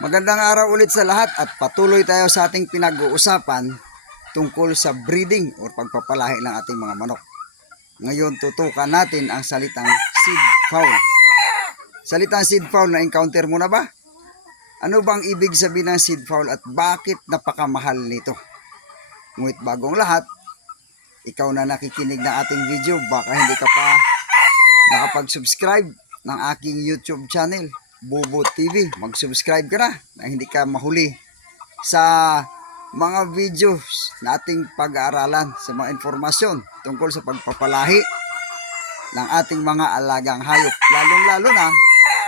Magandang araw ulit sa lahat at patuloy tayo sa ating pinag-uusapan tungkol sa breeding o pagpapalahi ng ating mga manok. Ngayon tutukan natin ang salitang seed fowl. Salitang seed fowl na encounter mo na ba? Ano bang ibig sabihin ng seed fowl at bakit napakamahal nito? Ngunit bagong lahat, ikaw na nakikinig ng ating video, baka hindi ka pa nakapag-subscribe ng aking YouTube channel, Bubo TV. Mag-subscribe ka na na hindi ka mahuli sa mga videos na ating pag-aaralan sa mga informasyon tungkol sa pagpapalahi ng ating mga alagang hayop, lalong-lalo na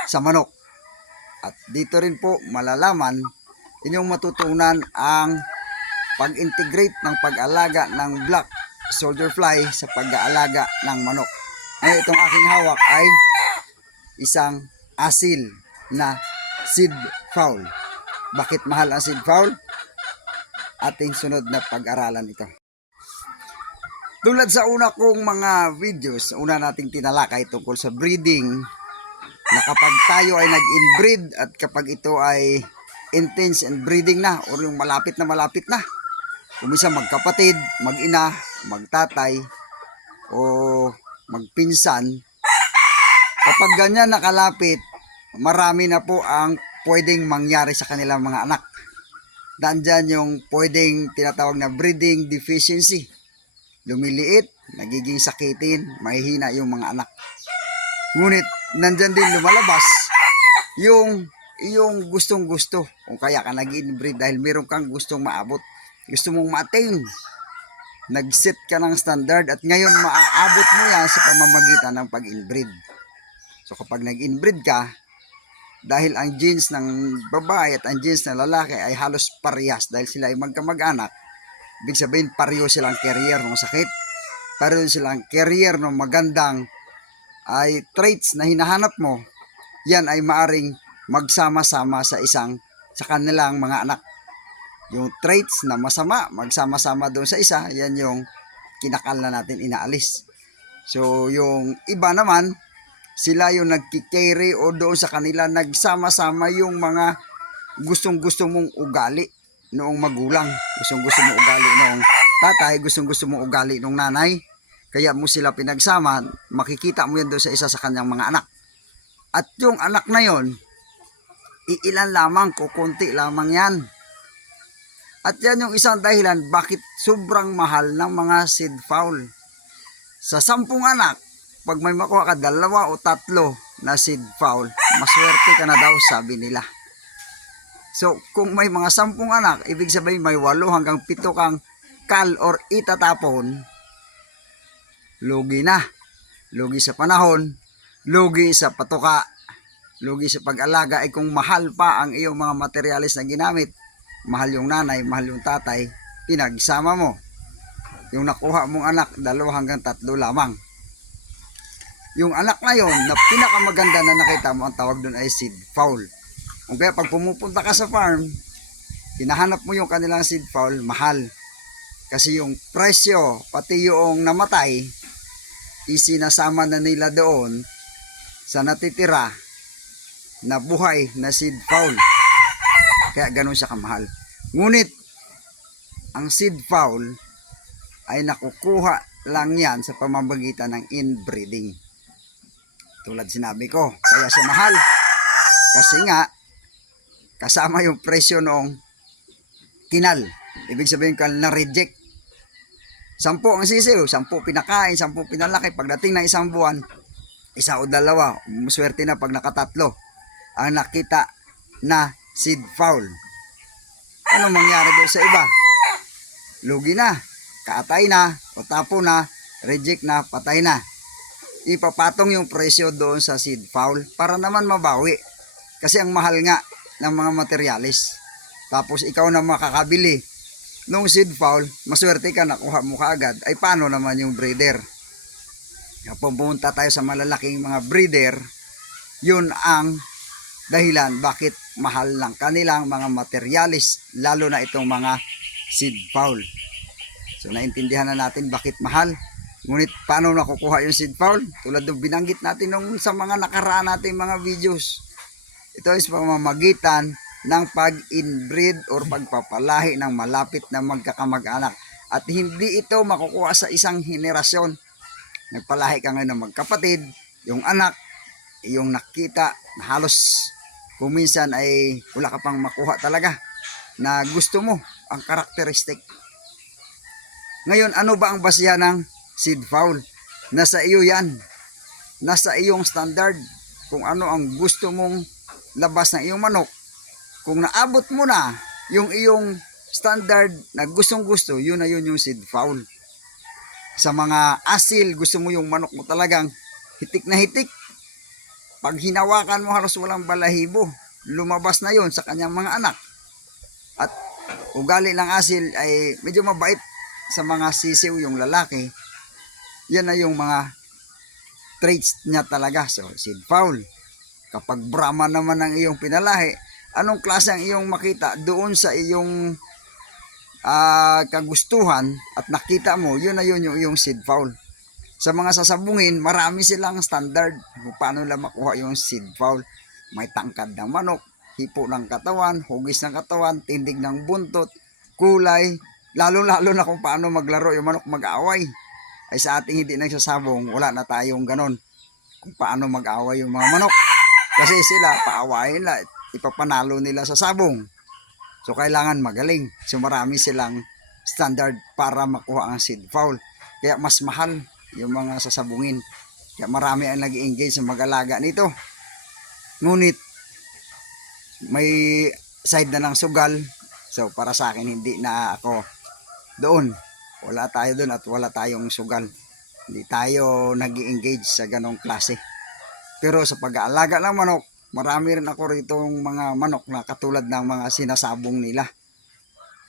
sa manok. At dito rin po malalaman inyong matutunan ang pag-integrate ng pag-alaga ng black soldier fly sa pag-aalaga ng manok. Ngayon itong aking hawak ay isang asil na seed fowl. Bakit mahal ang seed fowl? Ating sunod na pag-aralan ito. Tulad sa una kong mga videos, una nating tinalakay tungkol sa breeding na kapag tayo ay nag-inbreed at kapag ito ay intense and breeding na or yung malapit na malapit na. Umisa magkapatid, mag-ina, magtatay o magpinsan. Kapag ganyan nakalapit, marami na po ang pwedeng mangyari sa kanilang mga anak. Nandyan yung pwedeng tinatawag na breeding deficiency. Lumiliit, nagiging sakitin, mahihina yung mga anak. Ngunit nandyan din lumalabas yung yung gustong gusto kung kaya ka nag-inbreed dahil meron kang gustong maabot gusto mong ma-attain nag-set ka ng standard at ngayon maaabot mo yan sa pamamagitan ng pag-inbreed so kapag nag-inbreed ka dahil ang genes ng babae at ang genes ng lalaki ay halos parehas dahil sila ay magkamag-anak ibig sabihin pareho silang carrier ng sakit pareho silang carrier ng magandang ay traits na hinahanap mo, yan ay maaring magsama-sama sa isang sa kanilang mga anak. Yung traits na masama, magsama-sama doon sa isa, yan yung kinakal na natin inaalis. So, yung iba naman, sila yung nagkikarry o doon sa kanila nagsama-sama yung mga gustong-gusto mong ugali noong magulang. Gustong-gusto mong ugali noong tatay, gustong-gusto mong ugali noong nanay. Kaya mo sila pinagsama, makikita mo yan doon sa isa sa kanyang mga anak. At yung anak na yon, iilan lamang, kukunti lamang yan. At yan yung isang dahilan bakit sobrang mahal ng mga seed fowl. Sa sampung anak, pag may makuha ka dalawa o tatlo na seed fowl, maswerte ka na daw, sabi nila. So, kung may mga sampung anak, ibig sabihin may walo hanggang pito kang kal or itatapon, lugi na. Lugi sa panahon, lugi sa patuka, lugi sa pag-alaga ay kung mahal pa ang iyong mga materyales na ginamit, mahal yung nanay, mahal yung tatay, pinagsama mo. Yung nakuha mong anak, dalawa hanggang tatlo lamang. Yung anak na yon na pinakamaganda na nakita mo, ang tawag doon ay seed fowl. Kung kaya pag pumupunta ka sa farm, hinahanap mo yung kanilang seed fowl, mahal. Kasi yung presyo, pati yung namatay, isinasama na nila doon sa natitira na buhay na seed fowl. Kaya ganun siya kamahal. Ngunit, ang seed fowl ay nakukuha lang yan sa pamamagitan ng inbreeding. Tulad sinabi ko, kaya siya mahal. Kasi nga, kasama yung presyo noong kinal. Ibig sabihin ka na-reject Sampu ang sisiw, sampu pinakain, sampu pinalaki. Pagdating ng isang buwan, isa o dalawa, maswerte na pag nakatatlo, ang nakita na seed fowl. Ano mangyari doon sa iba? Lugi na, kaatay na, o tapo na, reject na, patay na. Ipapatong yung presyo doon sa seed fowl para naman mabawi. Kasi ang mahal nga ng mga materialis. Tapos ikaw na makakabili nung seed fowl, maswerte ka, nakuha mo kaagad, ay paano naman yung breeder? Kapag pumunta tayo sa malalaking mga breeder, yun ang dahilan bakit mahal ng kanilang mga materialis, lalo na itong mga seed fowl. So naintindihan na natin bakit mahal. Ngunit paano nakukuha yung seed fowl? Tulad ng binanggit natin nung sa mga nakaraan nating mga videos. Ito is pamamagitan ng pag-inbreed or pagpapalahi ng malapit na magkakamag-anak. At hindi ito makukuha sa isang henerasyon. Nagpalahi ka ngayon ng magkapatid, yung anak, yung nakita, na halos kuminsan ay wala ka pang makuha talaga na gusto mo ang karakteristik. Ngayon, ano ba ang basya ng seed fowl? Nasa iyo yan. Nasa iyong standard. Kung ano ang gusto mong labas ng iyong manok. Kung naabot mo na yung iyong standard na gustong gusto, yun na yun yung seed fowl. Sa mga asil, gusto mo yung manok mo talagang hitik na hitik. Pag hinawakan mo halos walang balahibo, lumabas na yon sa kanyang mga anak. At ugali ng asil ay medyo mabait sa mga sisiw yung lalaki. Yan na yung mga traits niya talaga. So, seed fowl. Kapag Brahma naman ang iyong pinalahi, anong klase ang iyong makita doon sa iyong ah, kagustuhan at nakita mo, yun na yun yung iyong seed fowl. Sa mga sasabungin, marami silang standard kung paano nila makuha yung seed fowl. May tangkad ng manok, hipo ng katawan, hugis ng katawan, tindig ng buntot, kulay, lalo-lalo na kung paano maglaro yung manok mag-away. Ay sa ating hindi nagsasabong, wala na tayong ganon kung paano mag-away yung mga manok. Kasi sila, paawayin nila, ipapanalo nila sa sabong. So, kailangan magaling. So, marami silang standard para makuha ang seed fowl. Kaya mas mahal yung mga sasabungin. Kaya marami ang nag engage sa mag-alaga nito. Ngunit, may side na ng sugal. So, para sa akin, hindi na ako doon. Wala tayo doon at wala tayong sugal. Hindi tayo nag engage sa ganong klase. Pero sa pag-aalaga ng manok, marami rin ako ritong mga manok na katulad ng mga sinasabong nila.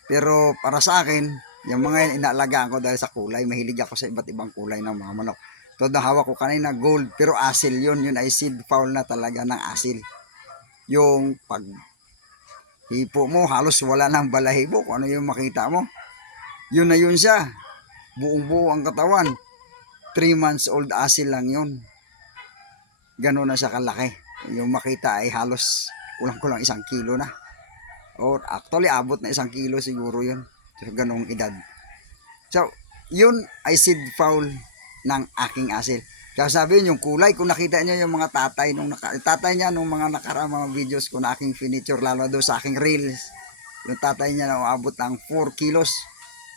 Pero para sa akin, yung mga inaalagaan ko dahil sa kulay, mahilig ako sa iba't ibang kulay ng mga manok. Todo na hawak ko kanina gold, pero asil yun, yun ay seed fowl na talaga ng asil. Yung pag hipo mo, halos wala nang balahibo, kung ano yung makita mo. Yun na yun siya. Buong buo ang katawan. 3 months old asil lang yun. Ganun na siya kalaki. Yung makita ay halos kulang-kulang isang kilo na. Or actually, abot na isang kilo siguro yun. Sa ganong edad. So, yun ay seed fowl ng aking asil. Kaya sabi yun, yung kulay, kung nakita niyo yung mga tatay, nung naka, tatay niya nung mga nakaraang mga videos ko na aking finiture, lalo doon sa aking reels, yung tatay niya na umabot ng 4 kilos.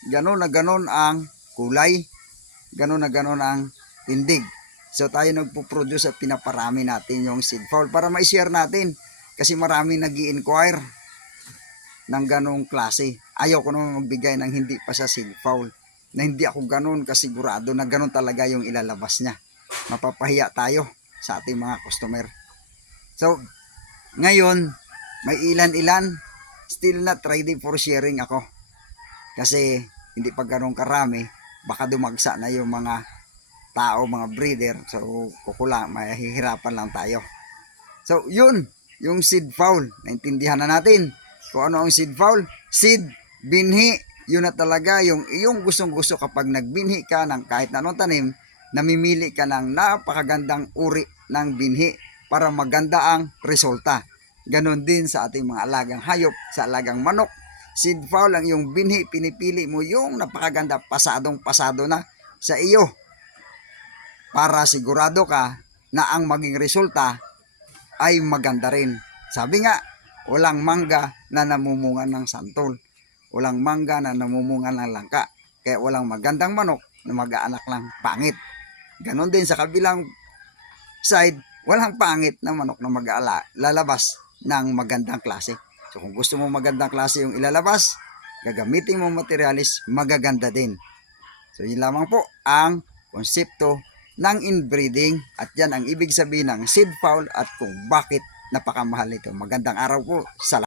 Ganon na ganon ang kulay, ganon na ganon ang tindig. So tayo nagpo-produce at pinaparami natin yung seed fowl para ma-share natin. Kasi marami nag inquire ng ganong klase. Ayaw ko naman magbigay ng hindi pa sa seed fowl. Na hindi ako ganon kasigurado na ganon talaga yung ilalabas niya. Mapapahiya tayo sa ating mga customer. So, ngayon, may ilan-ilan, still not ready for sharing ako. Kasi, hindi pa ganun karami, baka dumagsa na yung mga tao, mga breeder. So, kukulang, mahihirapan lang tayo. So, yun, yung seed fowl. Naintindihan na natin kung ano ang seed fowl. Seed, binhi, yun na talaga yung iyong gustong gusto kapag nagbinhi ka ng kahit anong tanim, namimili ka ng napakagandang uri ng binhi para maganda ang resulta. Ganon din sa ating mga alagang hayop, sa alagang manok. Seed fowl ang iyong binhi, pinipili mo yung napakaganda, pasadong pasado na sa iyo. Para sigurado ka na ang maging resulta ay maganda rin. Sabi nga, walang mangga na namumunga ng santol. Walang mangga na namumunga ng langka. Kaya walang magandang manok na mag-aanak lang pangit. Ganon din sa kabilang side, walang pangit na manok na mag-aala, lalabas ng magandang klase. So kung gusto mo magandang klase yung ilalabas, gagamitin mo materialis, magaganda din. So yun lamang po ang konsepto ng inbreeding at yan ang ibig sabihin ng seed fowl at kung bakit napakamahal nito. Magandang araw po sa lahat.